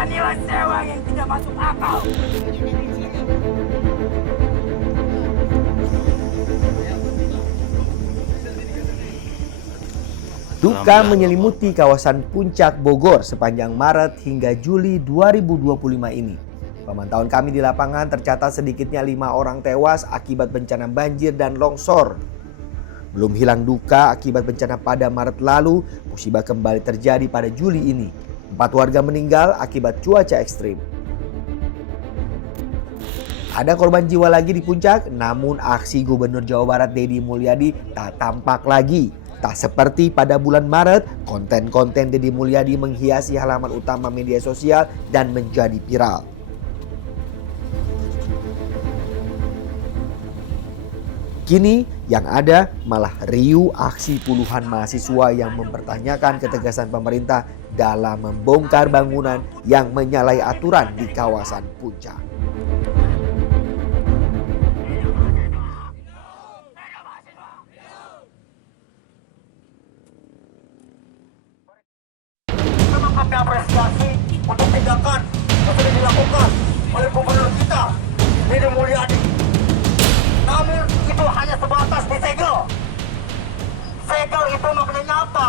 dengan nilai sewa yang tidak masuk akal. Duka menyelimuti kawasan Puncak Bogor sepanjang Maret hingga Juli 2025 ini. Pemantauan kami di lapangan tercatat sedikitnya 5 orang tewas akibat bencana banjir dan longsor. Belum hilang duka akibat bencana pada Maret lalu, musibah kembali terjadi pada Juli ini. 4 warga meninggal akibat cuaca ekstrim. Ada korban jiwa lagi di puncak, namun aksi Gubernur Jawa Barat Deddy Mulyadi tak tampak lagi. Tak seperti pada bulan Maret, konten-konten Deddy Mulyadi menghiasi halaman utama media sosial dan menjadi viral. Kini yang ada malah riuh aksi puluhan mahasiswa yang mempertanyakan ketegasan pemerintah dalam membongkar bangunan yang menyalahi aturan di kawasan puncak. Kami apresiasi untuk tindakan yang sudah dilakukan oleh gubernur kita, Deddy Mulyadi. Namun itu hanya sebatas disegel. Segel itu maknanya apa?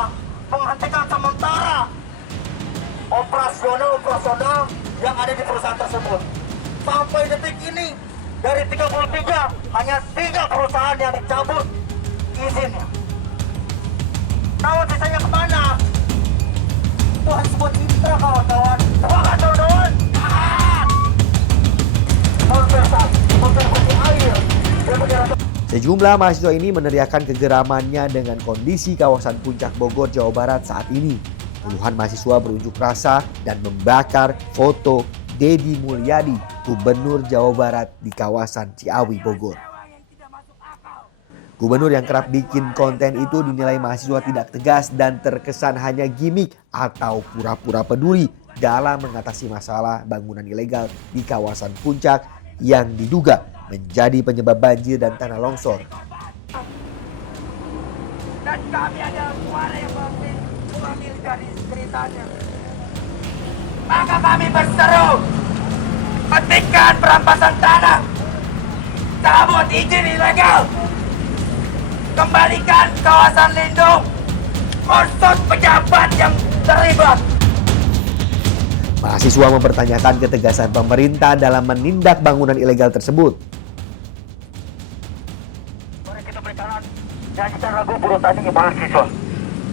Menghentikan sementara operasional yang ada di perusahaan tersebut. Sampai detik ini dari 33 hanya 3 perusahaan yang dicabut izinnya. Namun sisanya kemana? Tuhan sebut citra kawan-kawan. Semangat kawan-kawan. Konservasi air. Sejumlah mahasiswa ini meneriakkan kegeramannya dengan kondisi kawasan Puncak Bogor, Jawa Barat saat ini. Puluhan mahasiswa berunjuk rasa dan membakar foto Deddy Mulyadi, Gubernur Jawa Barat di kawasan Ciawi, Bogor. Gubernur yang kerap bikin konten itu dinilai mahasiswa tidak tegas dan terkesan hanya gimmick atau pura-pura peduli dalam mengatasi masalah bangunan ilegal di kawasan puncak yang diduga menjadi penyebab banjir dan tanah longsor. Dan kami adalah suara yang mengambil dari ceritanya. Maka kami berseru, hentikan perampasan tanah, cabut izin ilegal, kembalikan kawasan lindung, usut pejabat yang terlibat. Mahasiswa mempertanyakan ketegasan pemerintah dalam menindak bangunan ilegal tersebut. Mari kita berjalan, nyanyikan lagu Buruh Tani Mahasiswa.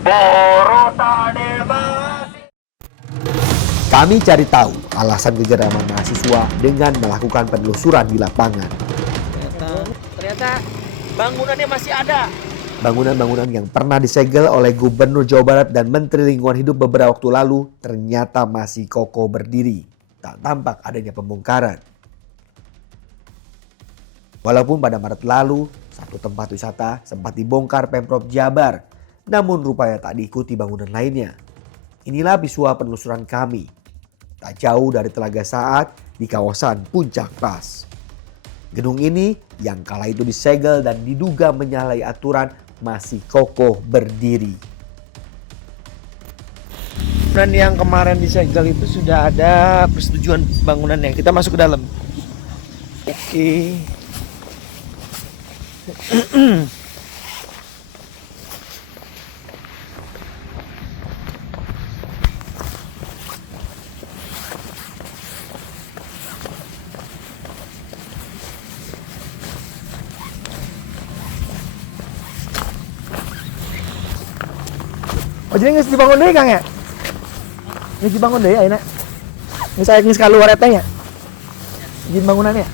Buruh Tani Mahasiswa. Kami cari tahu alasan kegeraman mahasiswa dengan melakukan penelusuran di lapangan. Ternyata bangunannya masih ada. Bangunan-bangunan yang pernah disegel oleh Gubernur Jawa Barat dan Menteri Lingkungan Hidup beberapa waktu lalu ternyata masih kokoh berdiri. Tak tampak adanya pembongkaran. Walaupun pada Maret lalu, satu tempat wisata sempat dibongkar Pemprov Jabar, namun rupanya tak diikuti bangunan lainnya. Inilah visual penelusuran kami. Tak jauh dari Telaga Saat di kawasan Puncak Pas. Gedung ini yang kala itu disegel dan diduga menyalahi aturan masih kokoh berdiri. Dan yang kemarin disegel itu sudah ada persetujuan bangunan yang kita masuk ke dalam. Oke. Oh jadi nggak dibangun deh Kang ya? Nggak dibangun deh ya ini. Nggak saya ngis keluar eta ya? Izin bangunannya.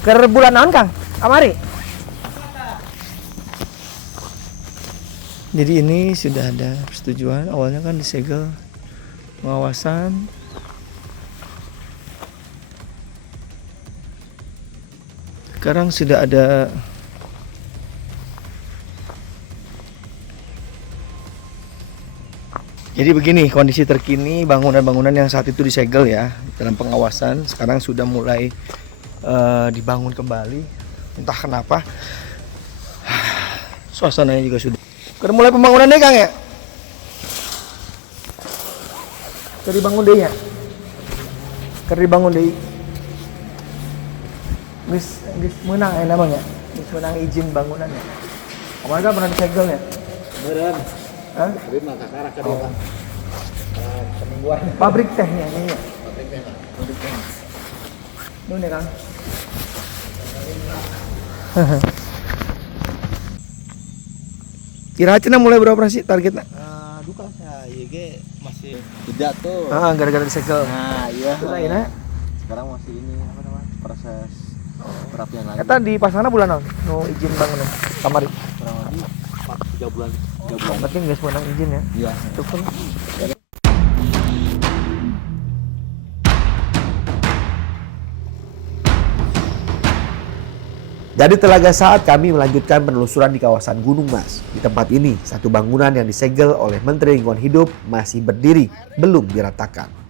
Ke bulan naon Kang? Amari. Jadi ini sudah ada persetujuan. Awalnya kan disegel pengawasan. Sekarang sudah ada Jadi begini kondisi terkini bangunan-bangunan yang saat itu disegel ya dalam pengawasan sekarang sudah mulai dibangun kembali. Entah kenapa suasananya juga sudah. Udah mulai pembangunan deh Kang ya? Jadi bangun deh ya? Ker dibangun deui. Geus menang namanya. Geus menang izin bangunannya. Kemarin kan pernah disegel ya? Beneran. Hah? Tapi mah kakara ka dia. Peningguan. Pabrik tehnya ini ya. Pabrik teh. Pabrik teh. Nun ya Kang. Kira-kira mulai beroperasi targetnya? Duka saya YG masih tidak tuh. Gara-gara disegel. Nah, iya. Terus akhirnya Sekarang masih ini apa namanya? Proses perapian lagi. eta di pasana bulan naon? Nu izin bangunan kamari. Kurang lebih 3 bulan. 3 bulan. Berarti geus menang izin ya. Iya. Itu pun Dari Telaga Saat kami melanjutkan penelusuran di kawasan Gunung Mas. Di tempat ini, satu bangunan yang disegel oleh Menteri Lingkungan Hidup masih berdiri, belum diratakan.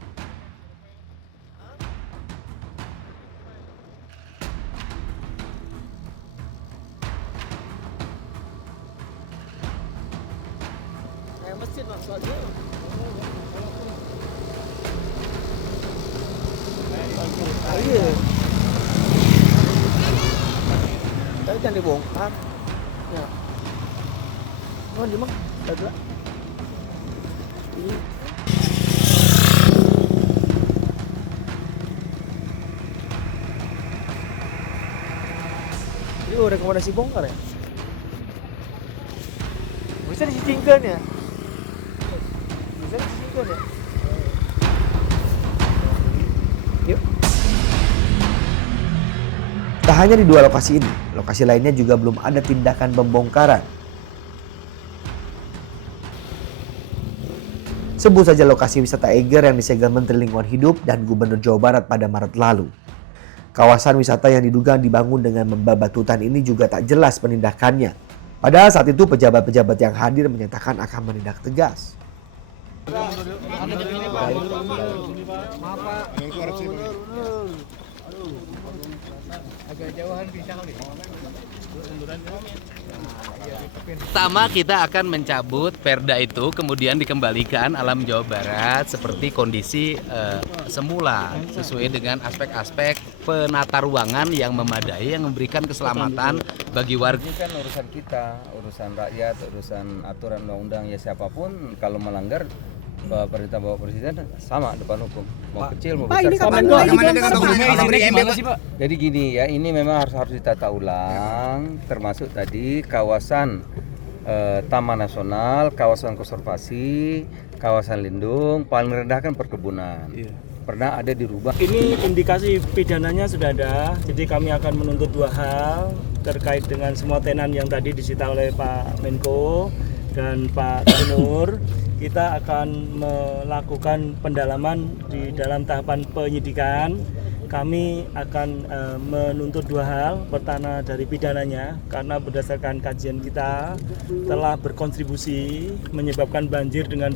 iya. Tapi jangan dibongkar. Ya. Oh, di mana? Ada. Ini. Ini udah rekomendasi bongkar ya? Bisa disingkirkan ya? Bisa disingkirkan ya? Yuk. Tak hanya di dua lokasi ini, lokasi lainnya juga belum ada tindakan pembongkaran. Sebut saja lokasi wisata Eiger yang disegel Menteri Lingkungan Hidup dan Gubernur Jawa Barat pada Maret lalu. Kawasan wisata yang diduga dibangun dengan membabat hutan ini juga tak jelas penindakannya. Padahal saat itu pejabat-pejabat yang hadir menyatakan akan menindak tegas. Pertama kita akan mencabut perda itu kemudian dikembalikan alam Jawa Barat seperti kondisi semula sesuai dengan aspek-aspek penata ruangan yang memadai yang memberikan keselamatan bagi warga. Ini kan urusan kita, urusan rakyat, urusan aturan undang-undang ya siapapun kalau melanggar perintah Bapak Presiden sama depan hukum, mau kecil mau besar. Jadi gini ya, ini memang harus ditata ulang, termasuk tadi kawasan Taman Nasional, kawasan konservasi, kawasan lindung, paling rendah kan perkebunan. Pernah ada dirubah. Ini indikasi pidananya sudah ada, jadi kami akan menuntut 2 hal terkait dengan semua tenan yang tadi disita oleh Pak Menko dan Pak Gubernur. Kita akan melakukan pendalaman di dalam tahapan penyidikan. Kami akan menuntut 2 hal. Pertama dari pidananya, karena berdasarkan kajian kita telah berkontribusi menyebabkan banjir dengan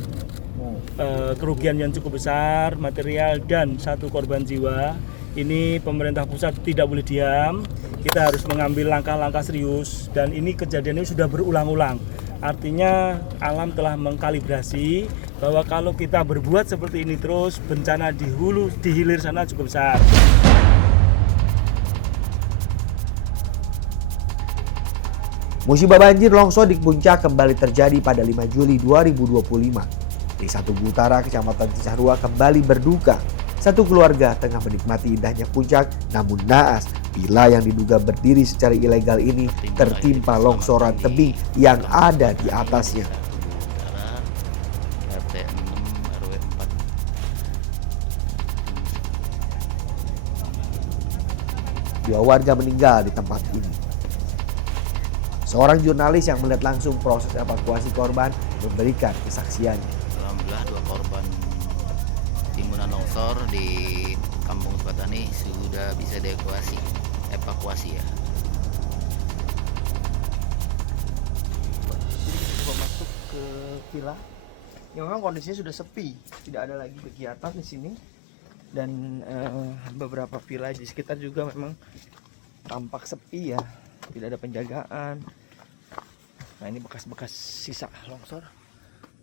kerugian yang cukup besar, material dan 1 korban jiwa. Ini pemerintah pusat tidak boleh diam. Kita harus mengambil langkah-langkah serius dan ini kejadiannya sudah berulang-ulang. Artinya alam telah mengkalibrasi bahwa kalau kita berbuat seperti ini terus, bencana di hulu, di hilir sana cukup besar. Musibah banjir longsor di Puncak kembali terjadi pada 5 Juli 2025. Di Tugu Utara, Kecamatan Cisarua kembali berduka. Satu keluarga tengah menikmati indahnya puncak, namun naas, villa yang diduga berdiri secara ilegal ini tertimpa longsoran tebing yang ada di atasnya. RT 6 RW 4. 2 warga meninggal di tempat ini. Seorang jurnalis yang melihat langsung proses evakuasi korban memberikan kesaksiannya. Alhamdulillah 2 korban timbunan longsor di Kampung Sukatani sudah bisa evakuasi ya. Coba masuk ke villa. Yang memang kondisinya sudah sepi, tidak ada lagi kegiatan di sini. Dan beberapa villa di sekitar juga memang tampak sepi ya, tidak ada penjagaan. Nah ini bekas-bekas sisa longsor.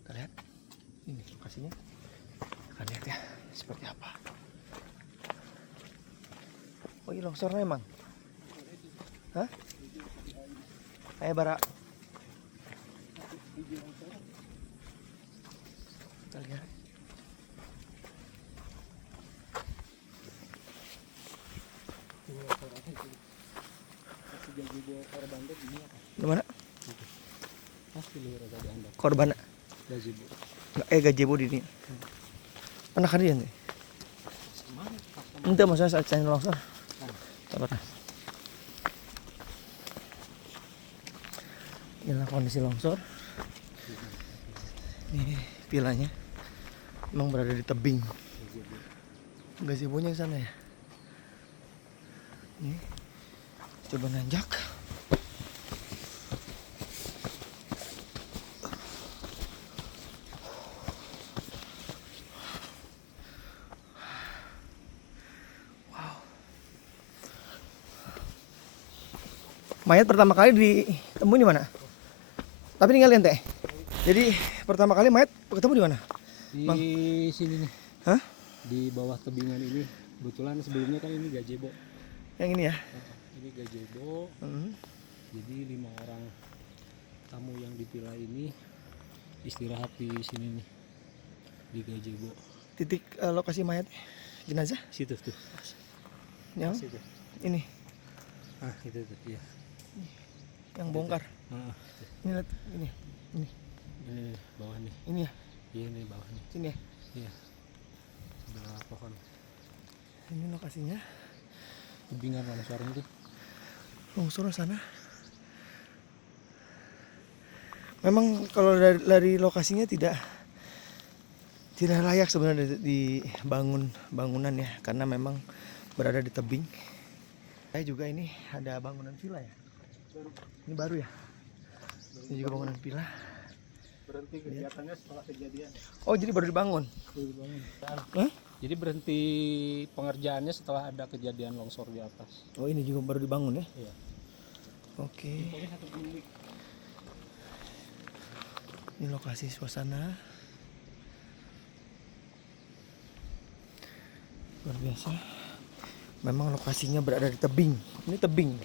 Kita lihat, ini lokasinya. Kita lihat ya seperti apa. Oh ini longsornya emang? Hah? Kayak bara. Kita lihat. Di mana? Korban. Gazebo di ini. Anak kalian nih. Entah maksudnya saat saya longsor. Sabar. Inilah kondisi longsor. Ini vilanya. Emang berada di tebing. Gazebonya di sana ya. Nih. Coba nanjak. Mayat pertama kali ditemuin di mana? Tapi tinggal ente. Jadi pertama kali mayat ketemu di mana? Di Bang? sini nih. Hah? Di bawah tebingan ini. Kebetulan sebelumnya kan ini gazebo. Yang ini ya? Ini gazebo. Jadi 5 orang tamu yang di villa ini istirahat di sini nih. Di gazebo. Titik lokasi mayat jenazah? Situ tuh. Yang Situ. ini Ah, itu tuh. Iya. yang bongkar. Ah, Ini lihat ini. ini bawah nih. Ini ya? Iya, ini bawah nih. Sini ya? Iya. Sebelah pohon. Ini lokasinya. Tebingan longsornya tuh. Longsor sana. Memang kalau dari lokasinya tidak layak sebenarnya dibangun bangunan ya, karena memang berada di tebing. Saya juga ini ada bangunan villa ya. Ini baru ya. Ini juga bangunan villa. Berhenti kegiatannya setelah kejadian. Oh jadi baru dibangun. Hah? Jadi berhenti pengerjaannya setelah ada kejadian longsor di atas. Oh ini juga baru dibangun ya. Iya. Oke. Ini lokasi suasana. Luar biasa. Memang lokasinya berada di tebing. Ini tebing.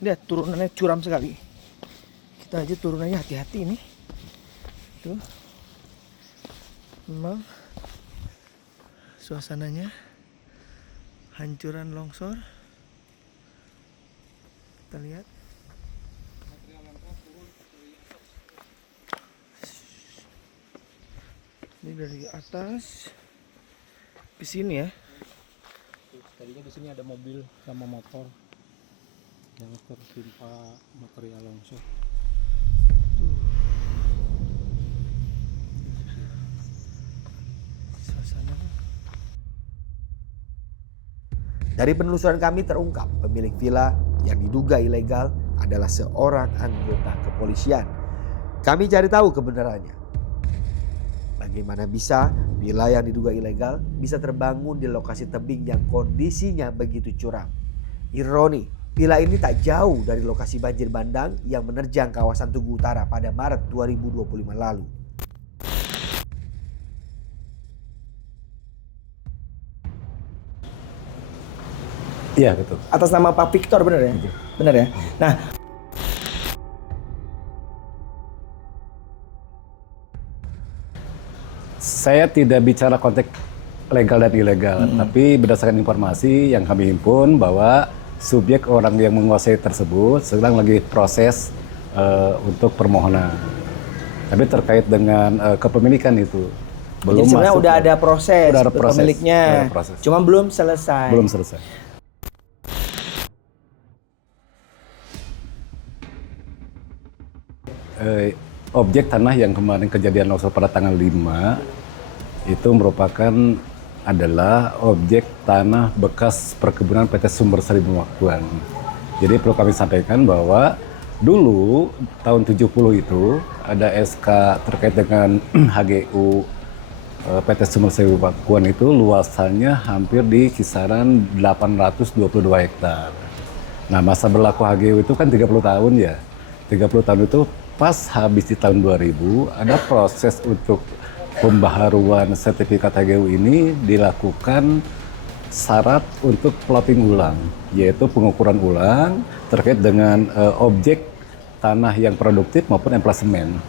Lihat turunannya curam sekali. Kita aja turunannya hati-hati ini. Tuh. Memang suasananya hancuran longsor. Kita lihat. Ini dari atas ke sini ya. Tadinya di sini ada mobil sama motor yang tertimpa material longsor. Suasana. Dari penelusuran kami terungkap pemilik villa yang diduga ilegal adalah seorang anggota kepolisian. Kami cari tahu kebenarannya. Bagaimana bisa villa yang diduga ilegal bisa terbangun di lokasi tebing yang kondisinya begitu curam. Ironi, villa ini tak jauh dari lokasi banjir bandang yang menerjang kawasan Tugu Utara pada Maret 2025 lalu. Iya betul. Atas nama Pak Victor benar ya? Benar ya? Nah, Saya tidak bicara konteks legal dan ilegal, tapi berdasarkan informasi yang kami himpun bahwa subjek orang yang menguasai tersebut sedang lagi proses untuk permohonan. Tapi terkait dengan kepemilikan itu belum jadi sebenarnya masuk. udah ada proses, Udah ada proses, pemiliknya, udah ada proses. cuma belum selesai. Belum selesai. Objek tanah yang kemarin kejadian longsor pada tanggal 5 itu merupakan adalah objek tanah bekas perkebunan PT Sumber Sari Pemakaman. Jadi perlu kami sampaikan bahwa dulu tahun 70 itu ada SK terkait dengan HGU PT Sumber Sari Pemakaman itu luasannya hampir di kisaran 822 hektar. Nah masa berlaku HGU itu kan 30 tahun ya. 30 tahun itu pas habis di tahun 2000 ada proses untuk pembaharuan sertifikat HGU ini dilakukan syarat untuk plotting ulang, yaitu pengukuran ulang terkait dengan objek tanah yang produktif maupun emplasemen.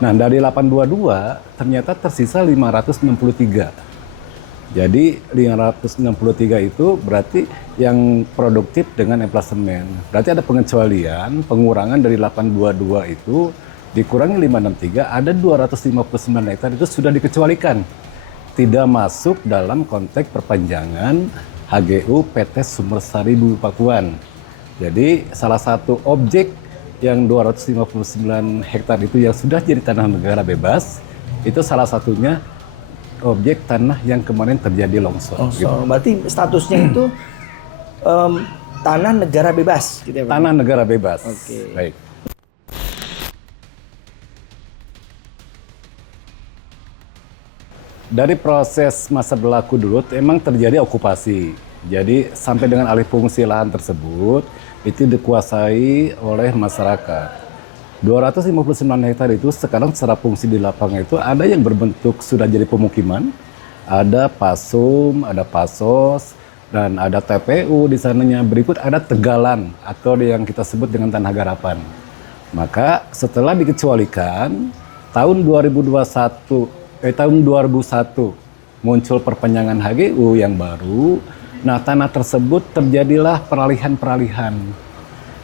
Nah, dari 822 ternyata tersisa 563. Jadi 563 itu berarti yang produktif dengan emplasemen. Berarti ada pengecualian, pengurangan dari 822 itu dikurangi 563, ada 259 hektar itu sudah dikecualikan. Tidak masuk dalam konteks perpanjangan HGU PT Sumbersari Bumi Pakuan. Jadi salah satu objek yang 259 hektar itu yang sudah jadi tanah negara bebas, itu salah satunya objek tanah yang kemarin terjadi longsor. Gitu. Berarti statusnya itu tanah negara bebas gitu ya, Pak? Tanah negara bebas. Oke. Baik. Dari proses masa berlaku dulu emang terjadi okupasi. Jadi sampai dengan alih fungsi lahan tersebut itu dikuasai oleh masyarakat. 259 hektar itu sekarang secara fungsi di lapangan itu ada yang berbentuk sudah jadi pemukiman, ada pasum, ada pasos, dan ada TPU di sananya. Berikut ada tegalan atau yang kita sebut dengan tanah garapan. Maka setelah dikecualikan tahun 2001 muncul perpanjangan HGU yang baru. Nah, tanah tersebut terjadilah peralihan-peralihan.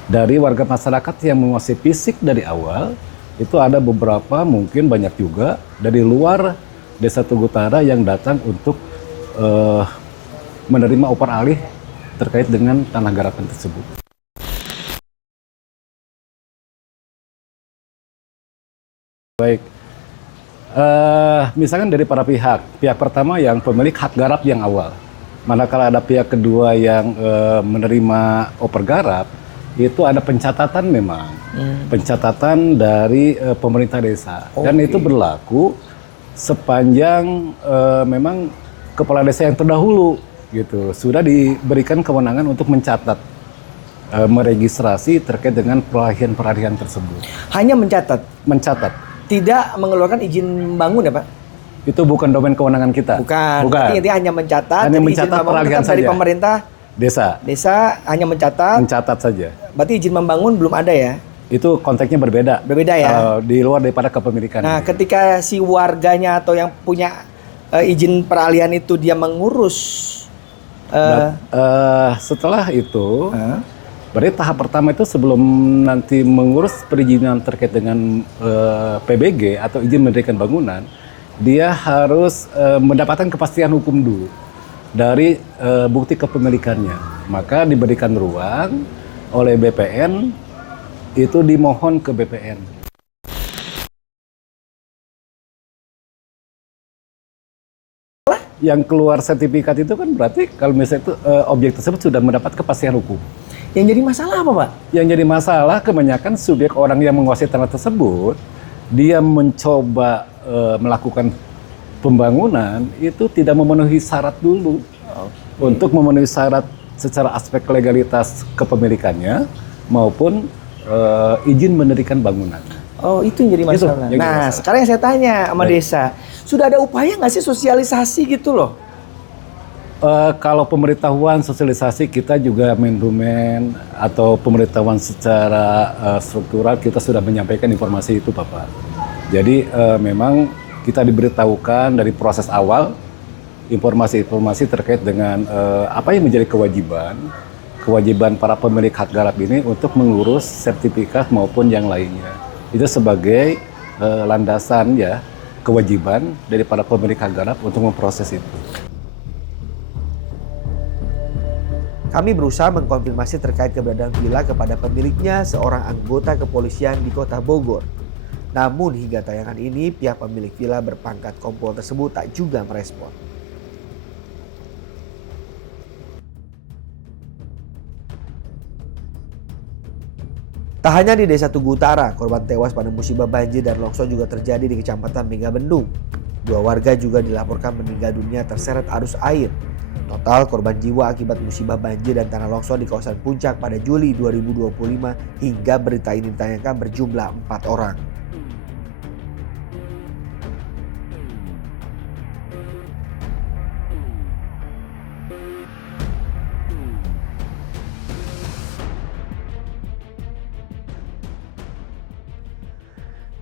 Dari warga masyarakat yang menguasai fisik dari awal, itu ada beberapa, mungkin banyak juga, dari luar Desa Tugu Utara yang datang untuk menerima upah alih terkait dengan tanah garapan tersebut. Baik, misalkan dari para pihak pertama yang pemilik hak garap yang awal, manakala ada pihak kedua yang menerima oper garap, itu ada pencatatan memang, pencatatan dari pemerintah desa. Dan itu berlaku sepanjang memang kepala desa yang terdahulu gitu sudah diberikan kewenangan untuk mencatat, meregistrasi terkait dengan peralihan-peralihan tersebut. Hanya mencatat? Mencatat. Tidak mengeluarkan izin bangun ya Pak? Itu bukan domain kewenangan kita. Bukan. Berarti hanya mencatat. Hanya mencatat peralihan saja. Dari pemerintah desa. Desa hanya mencatat. Mencatat saja. Berarti izin membangun belum ada ya? Itu konteksnya berbeda. Berbeda ya? Di luar daripada kepemilikan. Nah, ketika si warganya atau yang punya izin peralihan itu dia mengurus. Setelah itu, berarti tahap pertama itu sebelum nanti mengurus perizinan terkait dengan PBG atau izin mendirikan bangunan, dia harus mendapatkan kepastian hukum dulu dari bukti kepemilikannya. Maka diberikan ruang oleh BPN, itu dimohon ke BPN. Yang keluar sertifikat itu kan berarti kalau misalnya itu objek tersebut sudah mendapat kepastian hukum. Yang jadi masalah apa Pak? Yang jadi masalah kebanyakan subjek orang yang menguasai tanah tersebut, dia mencoba melakukan pembangunan itu tidak memenuhi syarat dulu. Untuk memenuhi syarat secara aspek legalitas kepemilikannya maupun izin mendirikan bangunan. Oh, itu yang jadi masalah. Itu yang jadi masalah. Sekarang yang saya tanya sama desa, sudah ada upaya nggak sih sosialisasi gitu loh? Kalau pemberitahuan sosialisasi kita juga main-to-main atau pemberitahuan secara struktural kita sudah menyampaikan informasi itu Bapak. Jadi memang kita diberitahukan dari proses awal informasi-informasi terkait dengan apa yang menjadi kewajiban para pemilik hak garap ini untuk mengurus sertifikat maupun yang lainnya. Itu sebagai landasan ya kewajiban dari para pemilik hak garap untuk memproses itu. Kami berusaha mengkonfirmasi terkait keberadaan villa kepada pemiliknya, seorang anggota kepolisian di Kota Bogor. Namun hingga tayangan ini pihak pemilik villa berpangkat kompol tersebut tak juga merespon. Tak hanya di Desa Tugu Utara, korban tewas pada musibah banjir dan longsor juga terjadi di Kecamatan Megabendung. 2 warga juga dilaporkan meninggal dunia terseret arus air. Total korban jiwa akibat musibah banjir dan tanah longsor di kawasan Puncak pada Juli 2025 hingga berita ini ditayangkan berjumlah 4 orang.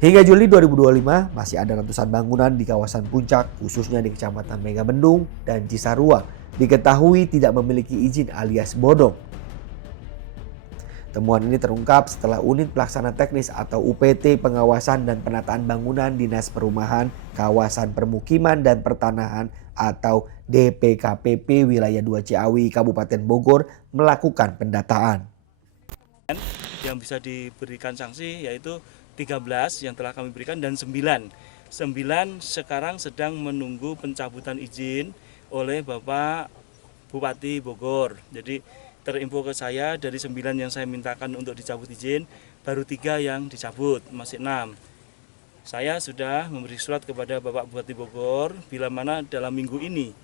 Hingga Juli 2025 masih ada ratusan bangunan di kawasan Puncak, khususnya di Kecamatan Megabendung dan Cisarua, diketahui tidak memiliki izin alias bodong. Temuan ini terungkap setelah Unit Pelaksana Teknis atau UPT Pengawasan dan Penataan Bangunan Dinas Perumahan, Kawasan Permukiman dan Pertanahan atau DPKPP Wilayah 2 Ciawi, Kabupaten Bogor melakukan pendataan. Yang bisa diberikan sanksi yaitu 13 yang telah kami berikan dan 9 sekarang sedang menunggu pencabutan izin oleh Bapak Bupati Bogor. Jadi terinfo ke saya dari 9 yang saya mintakan untuk dicabut izin, baru 3 yang dicabut, masih 6. Saya sudah memberi surat kepada Bapak Bupati Bogor, bila mana dalam minggu ini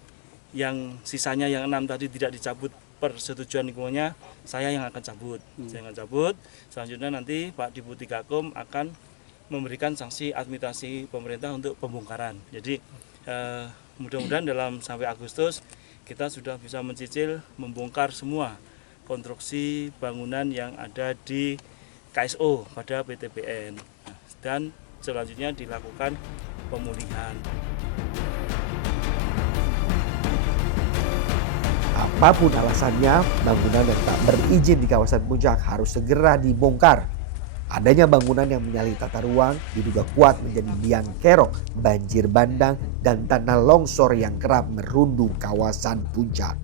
yang sisanya yang 6 tadi tidak dicabut persetujuan lingkungannya, saya yang akan cabut. Saya akan cabut, selanjutnya nanti Pak Diputi Gakum akan memberikan sanksi administrasi pemerintah untuk pembongkaran. Jadi mudah-mudahan dalam sampai Agustus kita sudah bisa mencicil membongkar semua konstruksi bangunan yang ada di KSO pada PTPN dan selanjutnya dilakukan pemulihan. Apapun alasannya, bangunan yang tak berizin di kawasan Puncak harus segera dibongkar. Adanya bangunan yang menyalahi tata ruang diduga kuat menjadi biang kerok banjir bandang dan tanah longsor yang kerap merundung kawasan Puncak.